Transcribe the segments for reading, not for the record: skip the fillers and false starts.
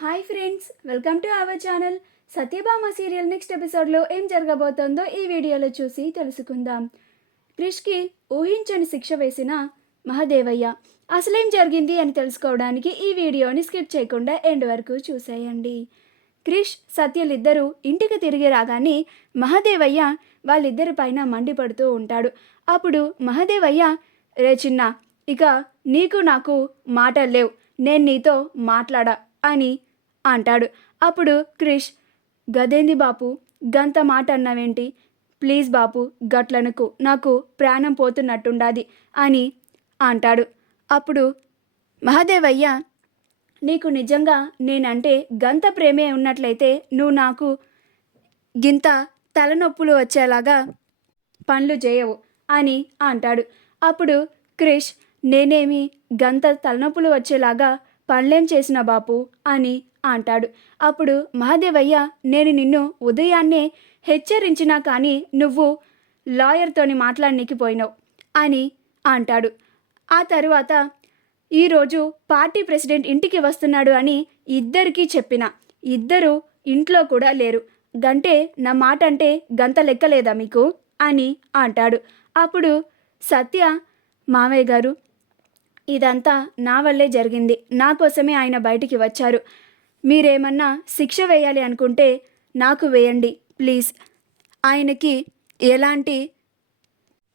Hi friends, welcome to our channel. Satyabhama serial next ఎపిసోడ్లో ఏం జరగబోతోందో ఈ వీడియోలో చూసి తెలుసుకుందాం. క్రిష్కి ఊహించని శిక్ష వేసిన మహదేవయ్య. అసలేం జరిగింది అని తెలుసుకోవడానికి ఈ వీడియోని స్కిప్ చేయకుండా ఎండ్ వరకు చూసేయండి. క్రిష్ సత్యలిద్దరూ ఇంటికి తిరిగి రాగానే మహదేవయ్య వాళ్ళిద్దరి పైన మండిపడుతూ ఉంటాడు. అప్పుడు మహదేవయ్య, రే చిన్న, ఇక నీకు నాకు మాటలు లేవు, నేను నీతో మాట్లాడా అని అంటాడు. అప్పుడు క్రిష్, గదేంది బాపు, గంత మాట అన్నావేంటి? ప్లీజ్ బాపు, గట్లనుకు, నాకు ప్రాణం పోతున్నట్టుండాది అని అంటాడు. అప్పుడు మహదేవయ్య, నీకు నిజంగా నేనంటే గంత ప్రేమే ఉన్నట్లయితే నువ్వు నాకు గింత తలనొప్పులు వచ్చేలాగా పనులు చేయవు అని అంటాడు. అప్పుడు క్రిష్, నేనేమి గంత తలనొప్పులు వచ్చేలాగా పనులేం చేసిన బాపు అని అంటాడు. అప్పుడు మహదేవయ్య, నేను నిన్ను ఉదయాన్నే హెచ్చరించినా కానీ నువ్వు లాయర్తోని మాట్లాడనీకి పోయినావు అని అంటాడు. ఆ తరువాత ఈరోజు పార్టీ ప్రెసిడెంట్ ఇంటికి వస్తున్నాడు అని ఇద్దరికీ చెప్పిన, ఇద్దరు ఇంట్లో కూడా లేరు, గంటే నా మాట అంటే గంత లెక్కలేదా మీకు అని అంటాడు. అప్పుడు సత్య, మావయ్య గారు, ఇదంతా నా వల్లే జరిగింది, నా కోసమే ఆయన బయటికి వచ్చారు, మీరేమన్నా శిక్ష వేయాలి అనుకుంటే నాకు వేయండి ప్లీజ్, ఆయనకి ఎలాంటి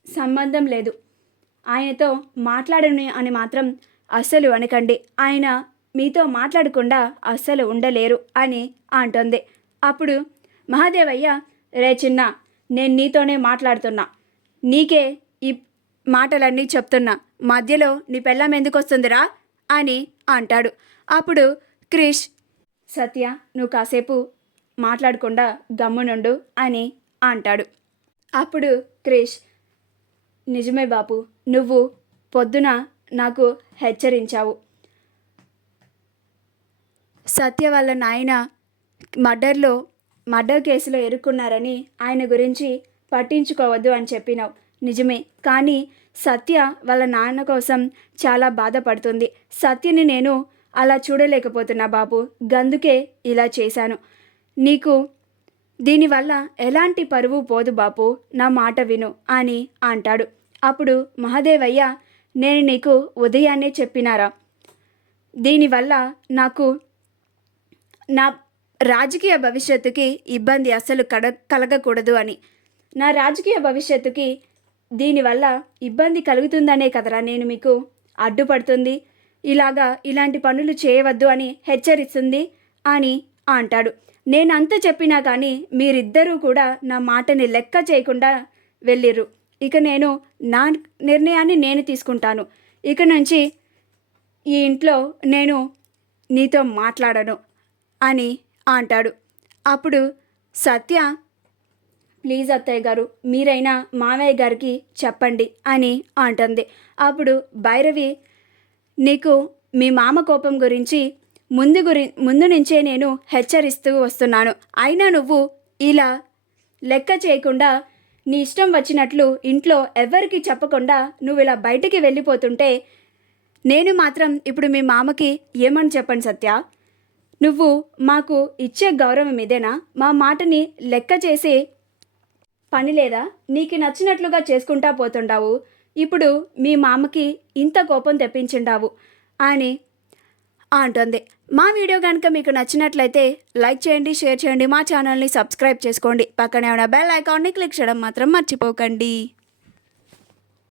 సంబంధం లేదు, ఆయనతో మాట్లాడను అని మాత్రం అస్సలు అనకండి, ఆయన మీతో మాట్లాడకుండా అస్సలు ఉండలేరు అని అంటుంది. అప్పుడు మహాదేవయ్య, రే చిన్న, నేను నీతోనే మాట్లాడుతున్నా, నీకే ఈ మాటలన్నీ చెప్తున్నా, మధ్యలో నీ పెళ్ళాం ఎందుకు వస్తుందిరా అని అంటాడు. అప్పుడు క్రిష్, సత్య, నువ్వు కాసేపు మాట్లాడకుండా గమ్మునుండు అని అంటాడు. అప్పుడు క్రిష్, నిజమే బాపు, నువ్వు పొద్దున నాకు హెచ్చరించావు, సత్య వాళ్ళ నాయన మర్డర్ కేసులో ఇరుక్కున్నారని ఆయన గురించి పట్టించుకోవద్దు అని చెప్పినావు, నిజమే, కానీ సత్య వాళ్ళ నాన్న కోసం చాలా బాధపడుతుంది, సత్యని నేను అలా చూడలేకపోతున్నా బాబు, గందుకే ఇలా చేశాను, నీకు దీనివల్ల ఎలాంటి పరువు పోదు బాపు, నా మాట విను అని అంటాడు. అప్పుడు మహదేవయ్య, నేను నీకు ఉదయాన్నే చెప్పినారా, దీనివల్ల నాకు నా రాజకీయ భవిష్యత్తుకి ఇబ్బంది అస్సలు కలగకూడదు అని, నా రాజకీయ భవిష్యత్తుకి దీనివల్ల ఇబ్బంది కలుగుతుందనే కదరా నేను మీకు అడ్డుపడుతుంది, ఇలాంటి పనులు చేయవద్దు అని హెచ్చరిస్తుంది అని అంటాడు. నేనంత చెప్పినా కానీ మీరిద్దరూ కూడా నా మాటని లెక్క చేయకుండా వెళ్ళిర్రు, ఇక నేను నా నిర్ణయాన్ని నేను తీసుకుంటాను, ఇక నుంచి ఈ ఇంట్లో నేను నీతో మాట్లాడను అని అంటాడు. అప్పుడు సత్య, ప్లీజ్ అత్తయ్య గారు, మీరైనా మావయ్య గారికి చెప్పండి అని అంటుంది. అప్పుడు భైరవి, నీకు మీ మామ కోపం గురించి ముందు నుంచే నేను హెచ్చరిస్తూ వస్తున్నాను, అయినా నువ్వు ఇలా లెక్క చేయకుండా నీ ఇష్టం వచ్చినట్లు ఇంట్లో ఎవరికి చెప్పకుండా నువ్వు ఇలా బయటికి వెళ్ళిపోతుంటే నేను మాత్రం ఇప్పుడు మీ మామకి ఏమని చెప్పండి సత్య, నువ్వు మాకు ఇచ్చే గౌరవం ఇదేనా? మా మాటని లెక్క చేసే పని లేదా? నీకు నచ్చినట్లుగా చేసుకుంటా పోతుండావు, ఇప్పుడు మీ మామకి ఇంత కోపం తెప్పించిండావు అని అంటుంది. మా వీడియో కనుక మీకు నచ్చినట్లయితే లైక్ చేయండి, షేర్ చేయండి, మా ఛానల్ని సబ్స్క్రైబ్ చేసుకోండి, పక్కనే ఉన్న బెల్ ఐకాన్ని క్లిక్ చేయడం మాత్రం మర్చిపోకండి.